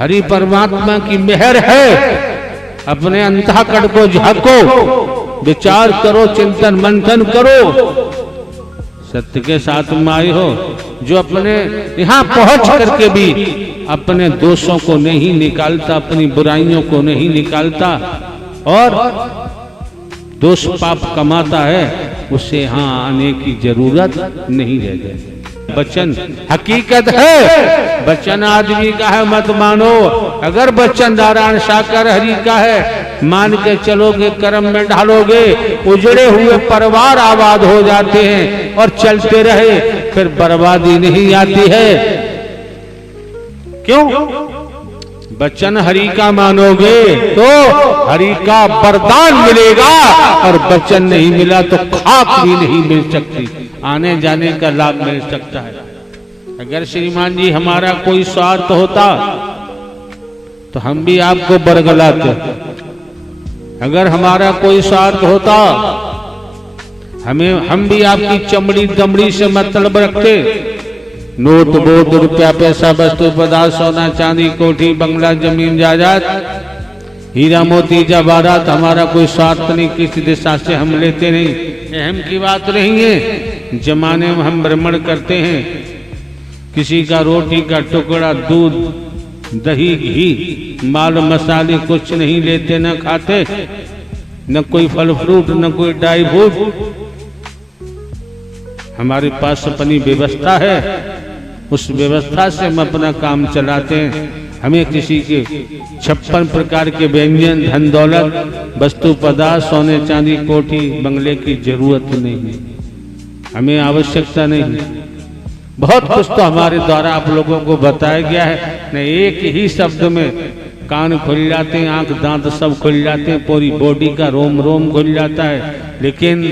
हरि परमात्मा की मेहर है। अपने अंतःकरण को झांको, विचार करो, चिंतन मंथन करो, सत्य के साथ में आए हो। जो अपने यहाँ पहुंच करके भी अपने दोषों को नहीं निकालता, अपनी बुराइयों को नहीं निकालता और दोष पाप कमाता है, उसे यहाँ आने की जरूरत नहीं रह गई। वचन हकीकत है, वचन आदमी का है मत मानो। अगर वचन नारायण साकार हरि का है, मान के चलोगे, कर्म में ढालोगे, उजड़े हुए परिवार आबाद हो जाते हैं और चलते रहे, फिर बर्बादी नहीं आती है। क्यों? वचन हरि का मानोगे तो हरि का वरदान मिलेगा, और वचन नहीं मिला तो खाक भी नहीं मिल सकती, आने जाने का लाभ मिल सकता है। अगर श्रीमान जी हमारा कोई स्वार्थ होता तो हम भी आपको बरगलाते। अगर हमारा कोई स्वार्थ होता हम भी आपकी चमड़ी दमड़ी से मतलब रखते। नोट बोट रुपया पैसा वस्तु पदार्थ सोना चांदी कोठी बंगला जमीन जायदाद हीरा मोती जवाहरात, हमारा कोई स्वार्थ नहीं, किसी दिशा से हम लेते नहीं। अहम की बात नहीं है। जमाने में हम भ्रमण करते हैं, किसी का रोटी का टुकड़ा, दूध, दही, घी, माल मसाले कुछ नहीं लेते, न खाते, न कोई फल फ्रूट, न कोई ड्राई फ्रूट। हमारे पास अपनी व्यवस्था है, उस व्यवस्था से हम अपना काम चलाते हैं। हमें किसी के 56 प्रकार के व्यंजन, धन दौलत, वस्तु पदार्थ, सोने चांदी कोठी बंगले की जरूरत नहीं है, हमें आवश्यकता नहीं। बहुत कुछ तो हमारे द्वारा आप लोगों को बताया गया है न, एक ही शब्द में कान खुल जाते हैं, आंख दांत सब खुल जाते हैं, पूरी बॉडी का रोम रोम खुल जाता है। लेकिन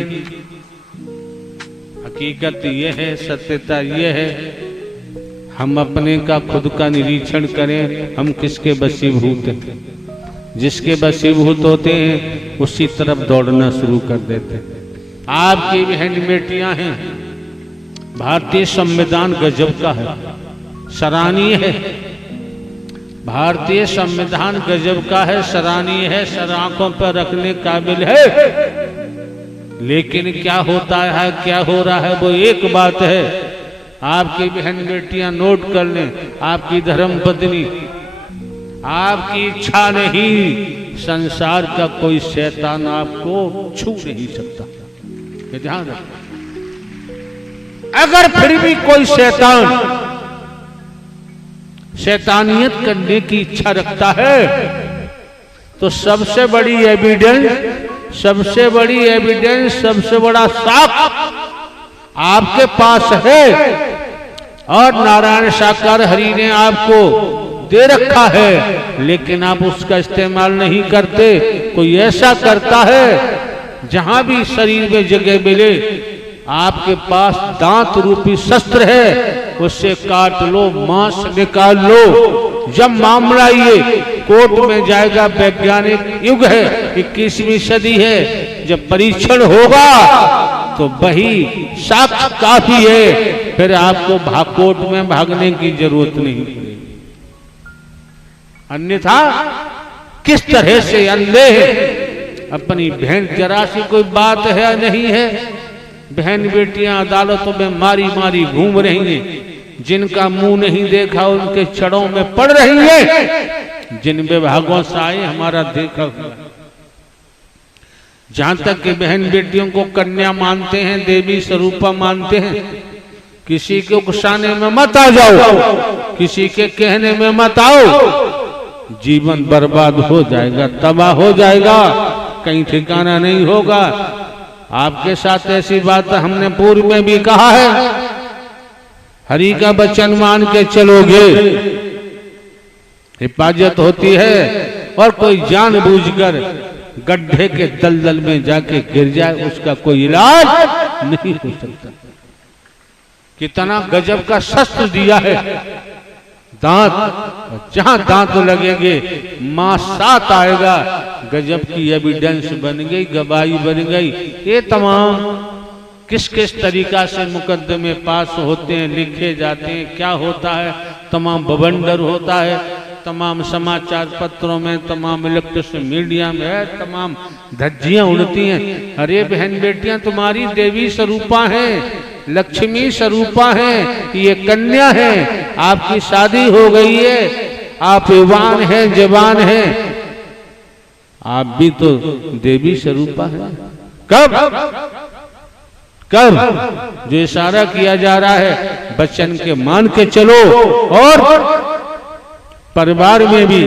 हकीकत ये है, सत्यता ये है, हम अपने का खुद का निरीक्षण करें, हम किसके वशीभूत हैं। जिसके वशीभूत होते हैं उसी तरफ दौड़ना शुरू कर देते हैं। आपकी बहन बेटियां हैं, भारतीय संविधान गजब का है, सराहनीय है। भारतीय संविधान गजब का है, सराहनीय है, सर आंखों पर रखने काबिल है। लेकिन क्या होता है, क्या हो रहा है, वो एक बात है। आपकी बहन बेटियां नोट कर लें, आपकी धर्म पत्नी, आपकी इच्छा नहीं, संसार का कोई शैतान आपको छू नहीं सकता, ये ध्यान रखें। अगर फिर भी कोई शैतान शैतानियत करने की इच्छा रखता है तो सबसे बड़ी एविडेंस, सबसे बड़ा साक्ष्य आपके पास है, और नारायण साकार हरि ने आपको दे रखा है, लेकिन आप उसका इस्तेमाल नहीं करते। कोई ऐसा करता है, जहां भी शरीर में जगह मिले, आपके पास दांत रूपी शस्त्र है, उससे काट लो, मांस निकाल लो। जब मामला ये कोर्ट में जाएगा, वैज्ञानिक युग है, 21वीं सदी है, जब परीक्षण होगा तो वही साक्ष्य काफी है, फिर आपको कोर्ट में भागने की जरूरत नहीं पड़ेगी। अन्यथा किस तरह से अंधे हैं। अपनी बहन, जरा सी कोई बात है नहीं है, बहन बेटियां अदालतों में मारी मारी घूम रही हैं, जिनका मुंह नहीं देखा उनके छड़ों में पड़ रही है, जिन विभागों से आए हमारा देखा हुआ। जहां तक कि बहन बेटियों को कन्या मानते हैं, देवी स्वरूपा मानते हैं, किसी के उकसाने में मत आ जाओ, किसी के कहने में मत आओ, जीवन बर्बाद हो जाएगा, तबाह हो जाएगा, कहीं ठिकाना नहीं होगा। आपके साथ ऐसी बात हमने पूर्व में भी कहा है, हरि का वचन मान के चलोगे हिफाजत होती है, और कोई जानबूझकर गड्ढे के दलदल में जाके गिर जाए उसका कोई इलाज नहीं हो सकता। कितना गजब का शस्त्र दिया है, दांत, जहां दांत लगेंगे मां साथ आएगा। गजब की एविडेंस बन गई, गवाही बन गई। ये तमाम किस किस तरीका से मुकदमे पास होते हैं, लिखे जाते हैं, क्या होता है, तमाम बवंडर होता है। तमाम समाचार पत्रों में, तमाम इलेक्ट्रॉनिक मीडिया में है, तमाम धज्जियां उड़ती हैं। अरे बहन बेटियां, तुम्हारी देवी स्वरूपा हैं, लक्ष्मी स्वरूपा हैं, ये कन्या है, आपकी शादी हो गई है, आप युवान हैं, जवान हैं, आप भी तो देवी स्वरूपा हैं। कब कब जो इशारा किया जा रहा है बच्चन के मान के चलो। और परिवार में भी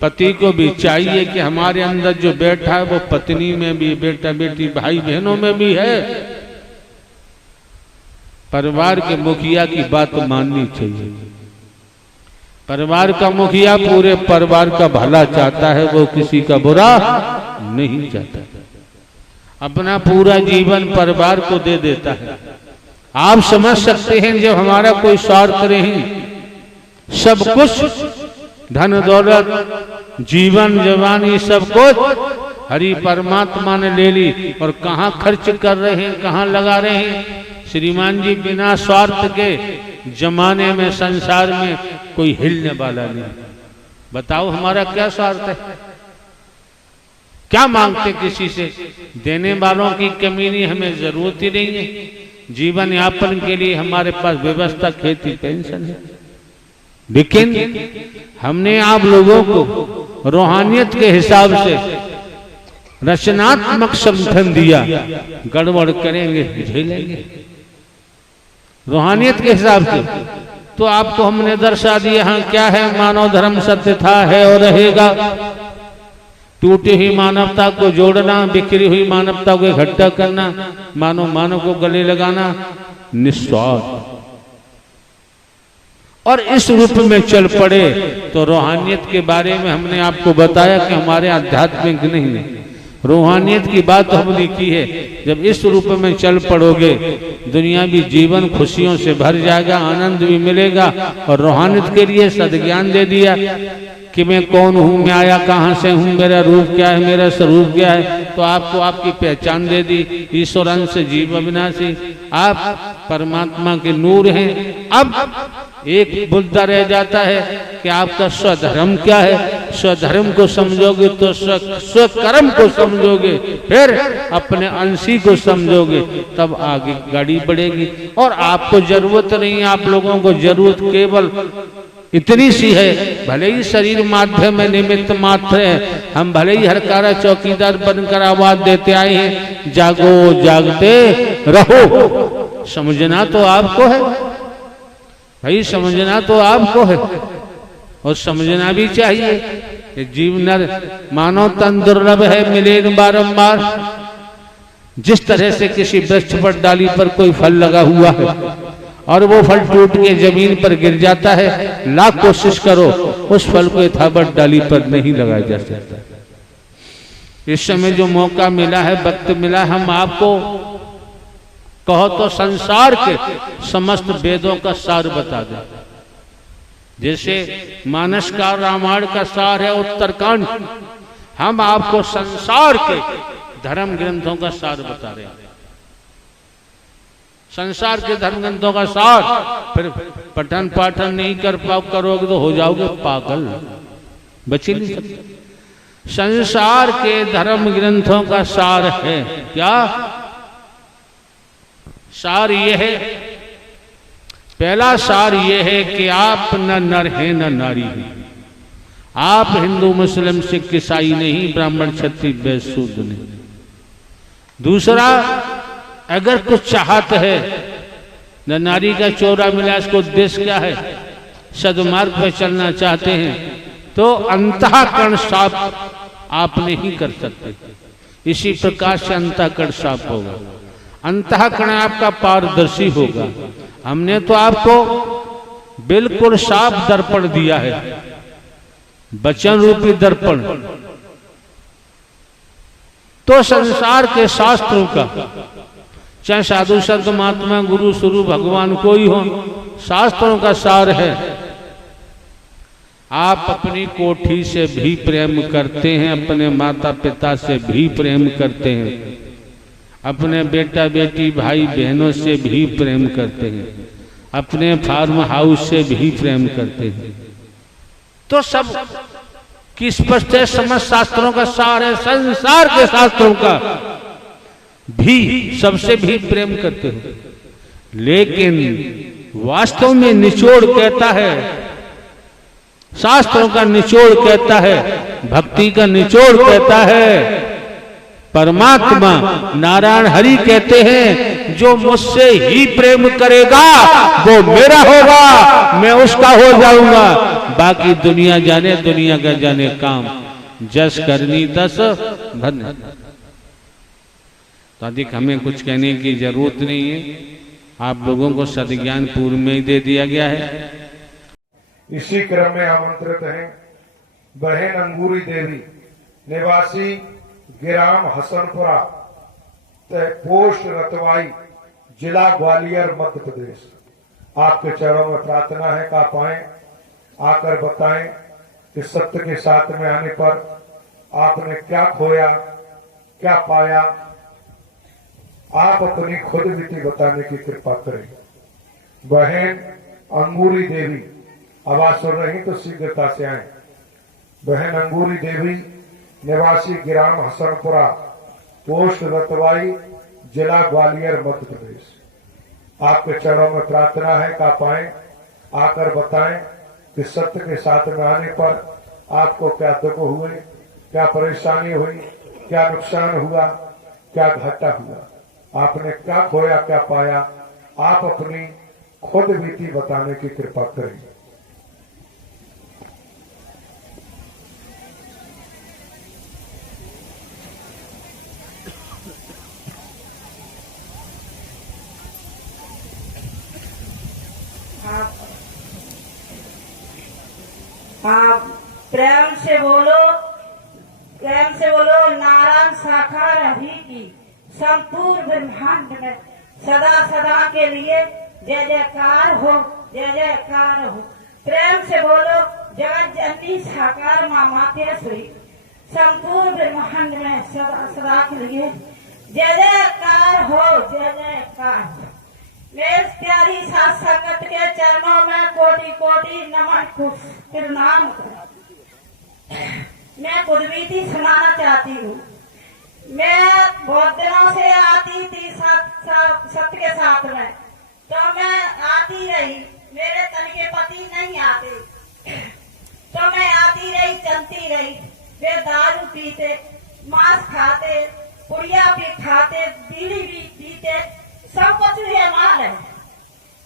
पति को भी चाहिए कि हमारे अंदर जो बैठा है वो पत्नी में भी, बेटा बेटी भाई बहनों में भी है। परिवार के मुखिया की बात माननी चाहिए। परिवार का मुखिया पूरे परिवार का भला चाहता है, वो किसी का बुरा नहीं चाहता। अपना पूरा जीवन परिवार को दे देता है। आप समझ सकते हैं जब हमारा कोई स्वार्थ नहीं, सब कुछ धन दौलत जीवन जवानी सब कुछ हरि परमात्मा ने ले ली, और कहाँ खर्च कर रहे हैं, कहाँ लगा रहे हैं। श्रीमान जी, बिना स्वार्थ के जमाने में संसार में कोई हिलने वाला नहीं। बताओ हमारा क्या स्वार्थ है, क्या मांगते किसी से? देने वालों की कमी नहीं, हमें जरूरत ही नहीं है। जीवन यापन के लिए हमारे पास व्यवस्था खेती पेंशन है, लेकिन हमने आप लोगों को रूहानियत के हिसाब से रचनात्मक समर्थन दिया। गड़बड़ करेंगे झेलेंगे रूहानियत के हिसाब से। तो आपको हमने दर्शा दिया हाँ क्या है, मानव धर्म सत्य था, है और रहेगा। टूटी हुई मानवता को जोड़ना, बिखरी हुई मानवता को इकट्ठा करना, मानव को गले लगाना, निस्वार्थ। और इस रूप में चल पड़े तो रूहानियत के बारे में हमने आपको बताया कि हमारे आध्यात्मिक नहीं है, रूहानियत की बात हमने की है। जब इस रूप में चल पड़ोगे दुनियावी जीवन खुशियों से भर जाएगा, आनंद भी मिलेगा। और रूहानियत के लिए सद्ज्ञान दे दिया कि मैं कौन हूँ, मैं आया कहाँ से हूँ, मेरा रूप क्या है, मेरा स्वरूप क्या है। तो आपको आपकी पहचान दे दी, ईश्वर अंश जीव अविनाशी, आप परमात्मा के नूर हैं। अब एक मुद्दा रह जाता है कि आपका स्वधर्म क्या है। स्वधर्म को समझोगे तो स्वकर्म को समझोगे, फिर अपने अंशी को समझोगे, तब आगे गाड़ी बढ़ेगी। और आपको जरूरत नहीं, आप लोगों को जरूरत केवल इतनी सी है, भले ही शरीर माध्यम है, निमित्त मात्र है, हम भले ही हरकारा चौकीदार बनकर आवाज देते आए हैं, जागो जागते रहो। समझना तो आपको है भाई, समझना तो आपको है, और समझना भी चाहिए कि जीव नर मानव तन दुर्लभ है, मिले बारंबार। जिस तरह से किसी वृक्ष पर डाली पर कोई फल लगा हुआ है और वो फल टूट के जमीन पर गिर जाता है, लाख कोशिश करो उस फल को यथावत डाली पर नहीं लगाया जा सकता। इस समय जो मौका मिला है, वक्त मिला, हम आपको कहो तो संसार के समस्त वेदों का सार बता दें। जैसे मानस का रामायण का सार है उत्तरकांड, हम आपको संसार के धर्म ग्रंथों का सार बता रहे हैं। संसार के धर्म ग्रंथों का सार, फिर पठन पाठन नहीं करोगे तो हो जाओगे पागल, बच ही नहीं सकते। संसार के धर्म ग्रंथों का सार है क्या? सार ये है, पहला सार ये है कि आप न नर हैं न नारी हैं। आप हिंदू मुस्लिम सिख ईसाई नहीं, ब्राह्मण क्षत्रिय वैश्य शूद्र नहीं। दूसरा, अगर कुछ चाहत है, न नारी का चोरा मिला, इसको उद्देश्य क्या है, सदमार्ग पर चलना चाहते हैं, तो अंतःकरण साफ आप नहीं कर सकते। इसी प्रकार से अंतःकरण साफ होगा, अंतःकरण आपका पारदर्शी होगा। हमने तो आपको बिल्कुल साफ दर्पण दिया है, वचन रूपी दर्पण। तो संसार के शास्त्रों का, चाहे साधु संत महात्मा गुरु स्वरूप भगवान कोई हो, शास्त्रों का सार है। आप अपनी कोठी से भी प्रेम करते हैं, अपने माता पिता से भी प्रेम करते हैं, अपने बेटा बेटी भाई बहनों से भी प्रेम करते हैं, अपने फार्म हाउस से भी प्रेम करते हैं। तो सब कि स्पष्ट है, समस्त शास्त्रों का सार है, संसार के शास्त्रों का भी सबसे भी प्रेम करते हो, लेकिन वास्तव में निचोड़ कहता है, शास्त्रों का निचोड़ कहता है, भक्ति का निचोड़ कहता है, परमात्मा नारायण हरि कहते हैं जो मुझसे ही प्रेम करेगा वो मेरा होगा, मैं उसका हो जाऊंगा, बाकी दुनिया जाने, दुनिया का जाने काम, जस करनी तस भन। तो अधिक हमें कुछ कहने की जरूरत नहीं है, आप लोगों को सद्ज्ञान पूर्व में ही दे दिया गया है। इसी क्रम में आमंत्रित हैं बहन अंगूरी देवी, निवासी गिराम हसनपुरा, पोस्ट रतवाई, जिला ग्वालियर, मध्य प्रदेश। आपके चरणों में प्रार्थना है कि आप आए, आकर बताएं कि सत्य के साथ में आने पर आपने क्या खोया, क्या पाया। आप अपनी खुद बीती बताने की कृपा करें। बहन अंगूरी देवी, आवाज सुन रही तो शीघ्रता से आए। बहन अंगूरी देवी, निवासी ग्राम हसनपुरा, पोस्ट रतवाई, जिला ग्वालियर, मध्य प्रदेश। आपके चरणों में प्रार्थना है कि आप आए, आकर बताएं कि सत्य के साथ में आने पर आपको क्या दुख हुए, क्या परेशानी हुई, क्या नुकसान हुआ, क्या घाटा हुआ, आपने क्या खोया, क्या पाया। आप अपनी खुद बीती बताने की कृपा करें। आप प्रेम से बोलो, प्रेम से बोलो। नारायण साकार हरि की संपूर्ण ब्रह्मांड में सदा सदा के लिए जय जयकार हो, जय जयकार हो। प्रेम से बोलो। जगत जननी साकार माँ मातेश्वरी संपूर्ण ब्रह्मांड में सदा सदा के लिए जय जयकार हो, जय जयकार हो। मेरे प्यारी साथ संगत के चरणों में कोटि कोटि नमन प्रणाम। मैं कुलवीती सुनाना चाहती हूँ। मैं बहुत दिनों से आती थी सत्य के साथ में, तो मैं आती रही, मेरे तन के पति नहीं आते, तो मैं आती रही, चलती रही। वे दारू पीते, मांस खाते, पुड़िया भी खाते, बीड़ी भी पीते, सब कुछ ये माल है,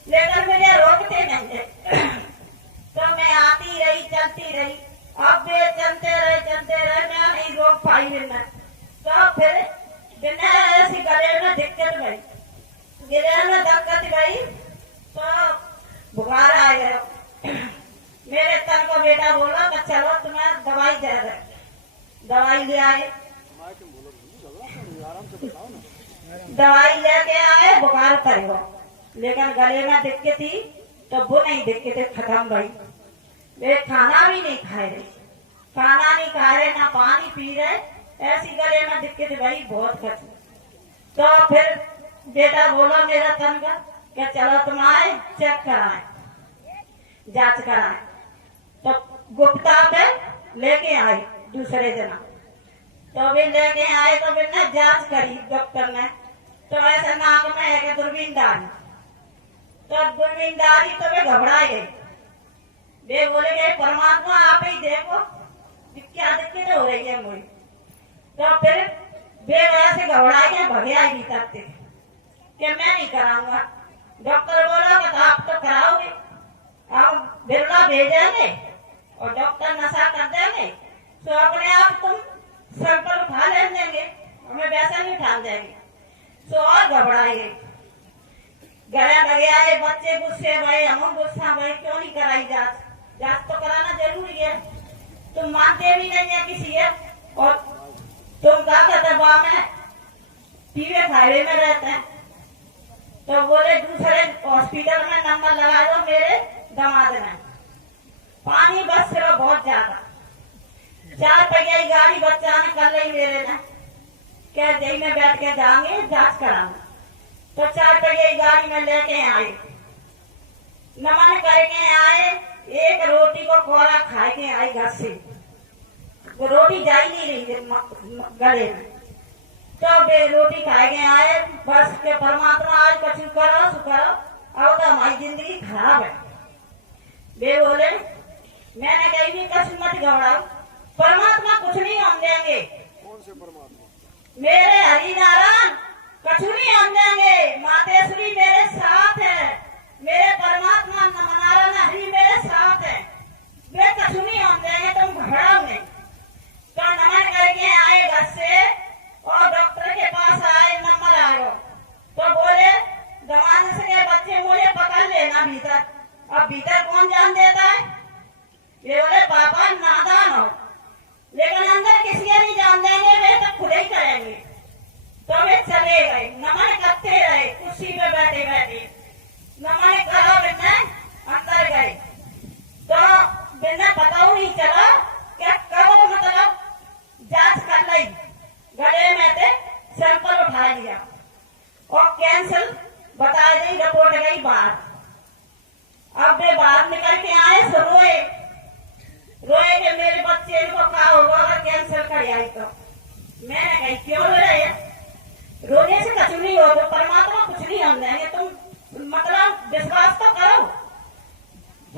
लेकिन मुझे रोकते नहीं थे। तो मैं आती रही, चलती रही। अब वे चलते रहे, मैं नहीं रोक पाई बिना। तो फिर बिना ऐसी गले में दिक्कत गई, गले में दिक्कत गई तो बुखार आ गया। मेरे तन को बेटा बोला कि चलो तुम्हें दवाई दे रहे। दवाई ले आए, दवाई लेके आए, बुखार करेगा, लेकिन गले में दिक्कत थी तो वो नहीं दिक्कत खत्म गई। वे खाना भी नहीं खाए रहे, खाना नहीं खा रहे, ना पानी पी रहे, ऐसी गले में दिक्कत गई बहुत खत्म। तो फिर बेटा बोला मेरा तन का कि चलो तुम आए, चेक कराए, जांच कराए। तो गुप्ता पे लेके आए दूसरे जना, तो वे लेके आए तो फिर ने जांच करी डॉक्टर ने, तो ऐसे नाक में है दूरबीन डाली, तो दूरबीन डाली तो वे घबराए गए। वे बोले गए परमात्मा आप ही देखो क्या दिक्कत हो रही है मुझे। तो फिर वे ऐसे घबराए गए, भगे आई भीतर थे कि मैं नहीं कराऊंगा। डॉक्टर बोला कि आप तो कराओगे, आप बिरला भेजेंगे और डॉक्टर नशा कर देंगे तो अपने आप तुम सर्कल उठा ले देंगे, हमें वैसा नहीं उठा देंगे। तो और घबराए गए, लगे आए बच्चे गुस्से भये, हम गुस्सा भये, क्यों नहीं कराई जांच? जांच तो कराना जरूरी है, तुम मानते भी नहीं है किसी है। और तुम क्या कहते में पीवे हाईवे में रहते हैं, तो बोले दूसरे हॉस्पिटल में नंबर लगा दो मेरे दामाद में। पानी बस सिर्फ बहुत ज्यादा, 4 पहिया की गाड़ी बच्चा ने कर ली मेरे ने, क्या जई में बैठ के जाएंगे जांच कराना। तो 4 पहिया की गाड़ी में लेके आए, नमन करके आए, एक रोटी को कोरा खाए के आई घर से, वो रोटी जा ही नहीं रही गले में। तो वे रोटी खाए के आए, बस के परमात्मा आज कछु करो सु करो, अब तो हमारी जिंदगी खराब है। वे बोले मैंने कहीं भी कछु मत घबराओ, परमात्मा कुछ नहीं हम देंगे। कौन से परमात्मा? मेरे हरिनारायण कछु नहीं हम देंगे, मातेश्वरी मेरे साथ है, मेरे परमात्मा नारायण हरि मेरे साथ है, वे कछु नहीं हम देंगे, तुम घबराओ नहीं। तो नमन करके आए घर से और डॉक्टर के पास आए, नंबर आ गया। तो बोले दवान से बच्चे मुझे पकड़ लेना भीतर। अब भीतर कौन जान देता है? ये बोले पापा नादान हो, लेकिन अंदर किसी को नहीं जान देंगे, वे तो खुद ही करेंगे। तो वे चले गए, नमन करते रहे कुर्सी पे बैठे बैठे, नमन करो बिना अंदर गए। तो बिना पता नहीं चला क्या करो, मतलब जांच कर ली, गले में थे सैंपल उठा लिया और कैंसिल बता दी, रिपोर्ट गई बाहर। अब वे बाहर निकल के आए सो रोए रोए कि मेरे बच्चे को क्या होगा अगर कैंसिल कर आई तो। मैंने कही क्यों रो रहे हैं? रोने से कछु नहीं होगा, परमात्मा कुछ नहीं हम देंगे, तुम मतलब विश्वास तो करो।